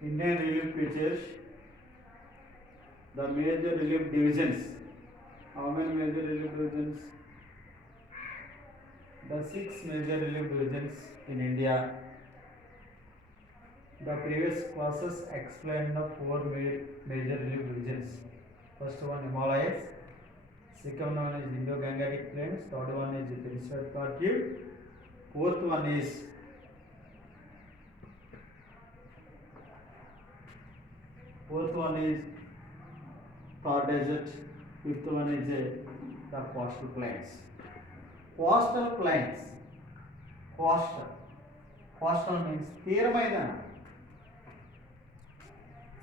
Indian relief features the major relief divisions. How many major relief divisions? The 6 major relief divisions in India. The previous classes explained the 4 major relief divisions. First one Himalayas, second one is Indo-Gangetic Plains, third one is Peninsula Plateau, fourth one is Thar Desert, fifth one is the coastal plains. Coastal plains, coastal means తీరమైన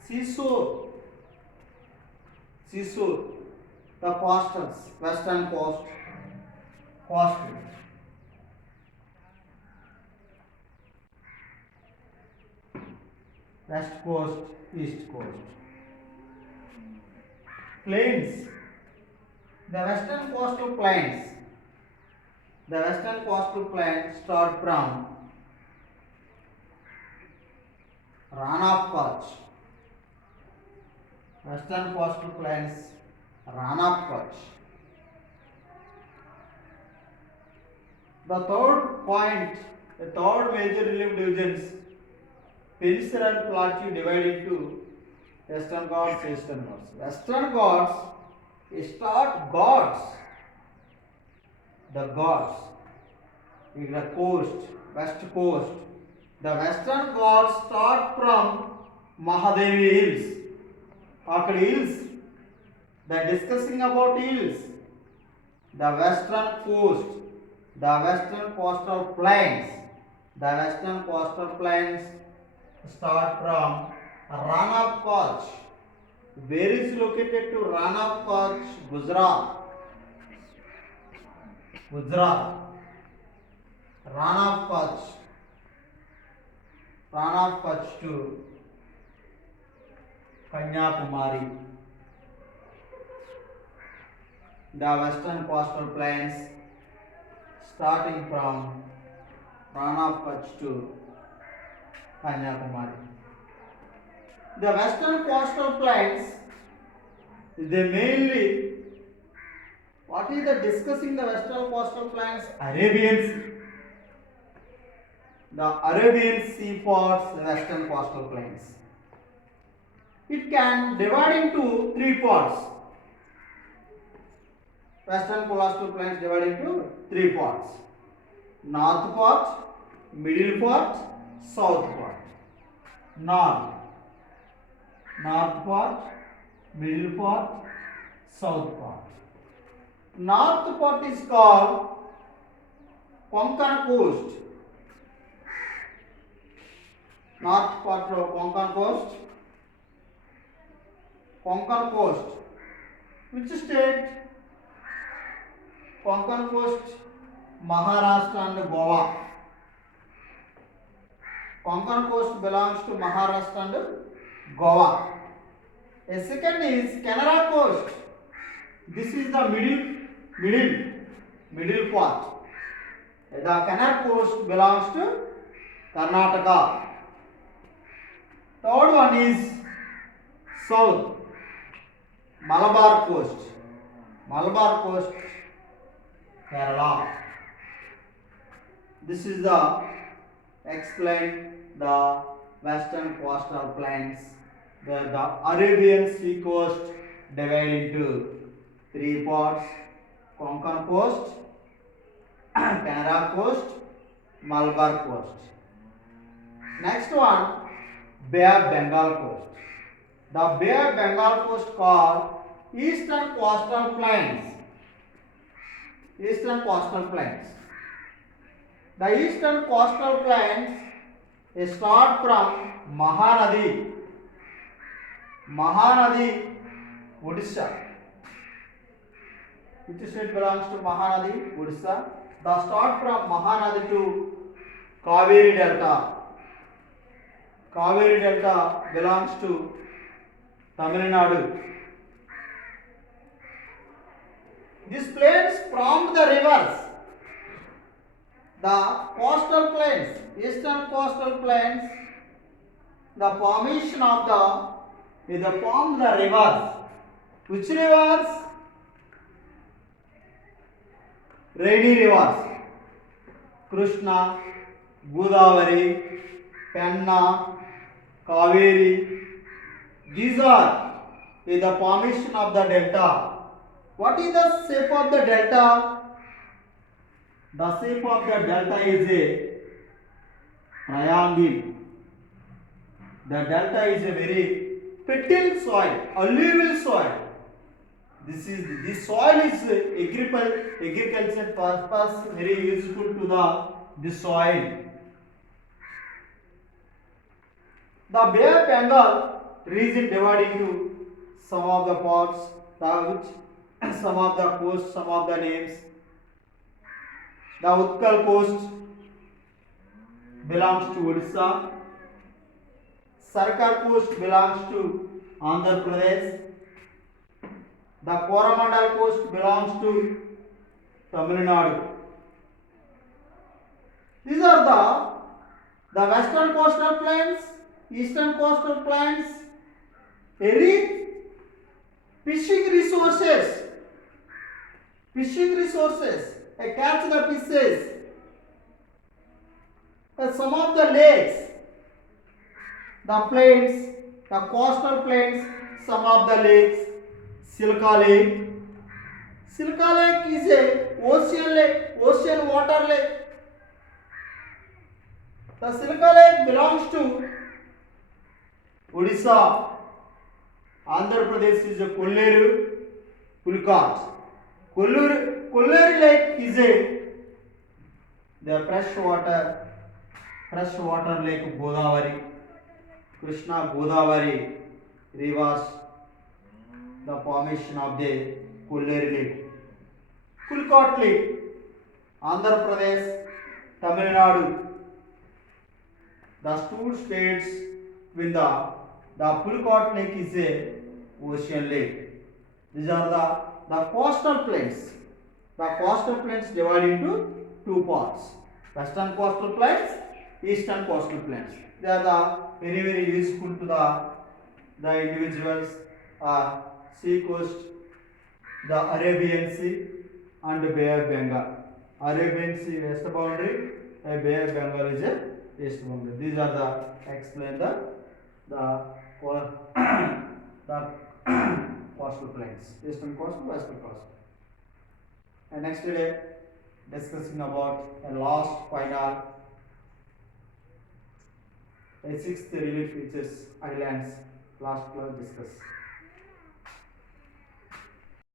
seashore, the coastals, western coast, coastal. West coast, east coast. Plains, the western coastal plains. The western coastal plains start from Rana of Kutch. Western coastal plains, Rana of Kutch. The third major relief divisions, Peninsula and Plateau, divide into Western Ghats, Eastern Ghats. Western Ghats start Ghats. The Ghats, the coast, west coast. The Western Ghats start from Mahadevi Hills. After hills, they are discussing about hills. The western coast, the western coastal plains. The western coastal plains start from Rana of Kutch. Where is located to Rana of Kutch? Gujarat. Rana of Kutch to Kanyakumari. The western coastal plains starting from Rana of Kutch to Kanyakumari. The western coastal plains, they mainly, what is the discussing the western coastal plains? Arabian Sea. The Arabian Sea parts the western coastal plains. It can divide into 3 parts. Western coastal plains divide into 3 parts. North part, middle part, south part. North part, middle part, south part. North part is called Konkan coast. North part of Konkan coast. Which state? Konkan coast, Maharashtra and Goa. Konkan coast belongs to Maharashtra and Goa. A second is Canara coast. This is the middle part. The Canara coast belongs to Karnataka. Third one is south, Malabar coast, Kerala. This is the explain the western coastal plains. The Arabian Sea coast divided into 3 parts: Konkan coast, Canara coast, Malabar coast. Next one, Bay of Bengal coast. The Bay of Bengal coast called Eastern Coastal Plains. The Eastern Coastal Plains start from Mahanadi, Odisha. Which state belongs to Mahanadi? Odisha. The start from Mahanadi to Kaveri Delta. Kaveri Delta belongs to Tamil Nadu. These plains from the rivers. The coastal plains, eastern coastal plains the formation of the form the rivers. Which rivers? Rainy rivers. Krishna, Godavari, Penna, Kaveri. These are the formation of the delta. What is the shape of the delta? The shape of the delta is a triangle. The delta is a very fertile soil, alluvial soil. This soil is agriculture purpose very useful to the soil. The Bay of Bengal region divided into some of the parts, some of the coast, some of the names. The Utkal coast belongs to Odisha. Sarkar coast belongs to Andhra Pradesh. The Coromandel coast belongs to Tamil Nadu. These are the western coastal plains, eastern coastal plains, rich fishing resources, catch the fishes, some of the lakes, the plains, the coastal plains, some of the lakes. Silka Lake. Silka Lake is a ocean water lake. The Silka Lake belongs to Odisha. Andhra Pradesh is a Kolleru, Pulicat. Kolleru Lake is the freshwater lake Godavari. Krishna Godavari rivers. The formation of the Kolleru Lake. Pulicat Lake, Andhra Pradesh, Tamil Nadu. The two states with the Pulicat Lake is a ocean lake. These are the coastal plains. The coastal plains divided into two parts: western coastal plains, eastern coastal plains. They are very useful to the individuals. Sea coast, the Arabian Sea and Bay of Bengal. Arabian Sea west boundary, Bay of Bengal is a east boundary. These are the explain the coastal plains, eastern coast, western coast. And next day discussing about a last final a sixth relief features islands. Last class discuss.